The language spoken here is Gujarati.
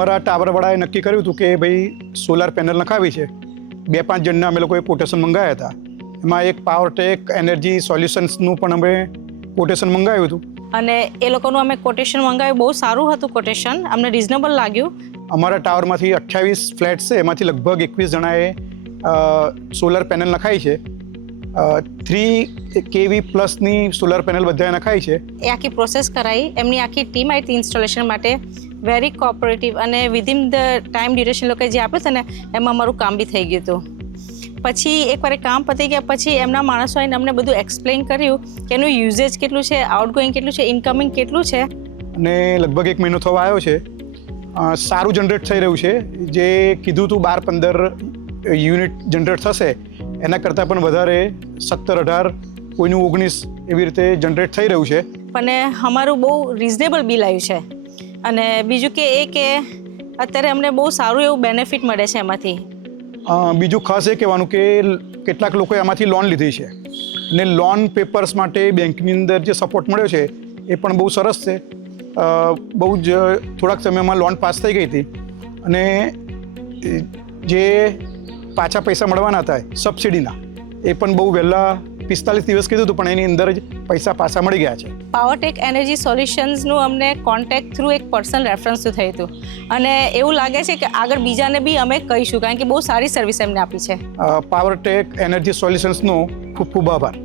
અમારા ટાવરવાળાએ નક્કી કર્યું હતું કે ભાઈ સોલાર પેનલ નખાવી છે. 2-5 જણના અમે લોકોએ કોટેશન મંગાવ્યા હતા. એમાં એક પાવરટેક એનર્જી સોલ્યુશન્સનું પણ અમે કોટેશન મંગાવ્યું હતું. અને એ લોકોનું અમે કોટેશન મંગાવ્યું, બહુ સારું હતું કોટેશન, અમને રિઝનેબલ લાગ્યું. અમારા ટાવરમાંથી 28 ફ્લેટ છે, એમાંથી લગભગ 21 જણાએ સોલાર પેનલ નખાઈ છે. 3 kV પ્લસની સોલાર પેનલ બધાએ નખાઈ છે. એ આખી પ્રોસેસ કરાવી, એમની આખી ટીમ આવી હતી ઇન્સ્ટોલેશન માટે, વેરી કોઓપરેટિવ, અને વિધિન ધ ટાઈમ ડ્યુરેશન લોકોએ જે આપ્યું હતું ને એમાં અમારું કામ બી થઈ ગયું હતું. પછી એકવાર કામ પતી ગયા પછી એમના માણસો આવીને અમને બધું એક્સપ્લેન કર્યું કે એનું યુઝેજ કેટલું છે, આઉટગોઈંગ કેટલું છે, ઇનકમિંગ કેટલું છે. અને લગભગ 1 મહિનો થવા આવ્યો છે. સારું જનરેટ થઈ રહ્યું છે. જે કીધું હતું 12-15 યુનિટ જનરેટ થશે, એના કરતાં પણ વધારે 17-18, કોઈનું 19 એવી રીતે જનરેટ થઈ રહ્યું છે. અને અમારું બહુ રિઝનેબલ બિલ આવ્યું છે. અને બીજું કે અત્યારે અમને બહુ સારું એવું બેનિફિટ મળે છે એમાંથી. બીજું ખાસ એ કહેવાનું કે કેટલાક લોકોએ આમાંથી લોન લીધી છે અને લોન પેપર્સ માટે બેંકની અંદર જે સપોર્ટ મળ્યો છે એ પણ બહુ સરસ છે. બહુ જ થોડાક સમયમાં લોન પાસ થઈ ગઈ હતી અને જે પાછા પૈસા મળવાના હતા સબસિડીના એ પણ બહુ વહેલા 45 દિવસ કીધું હતું, પણ એની અંદર જ પૈસા પાછા મળી ગયા છે. પાવરટેક એનર્જી સોલ્યુશન્સનું અમને કોન્ટેક્ટ થ્રુ એક પર્સનલ રેફરન્સથી થયું હતું અને એવું લાગે છે કે આગળ બીજાને બી અમે કહીશું, કારણ કે બહુ સારી સર્વિસ એમને આપી છે. પાવરટેક એનર્જી સોલ્યુશન્સનો ખૂબ ખૂબ આભાર.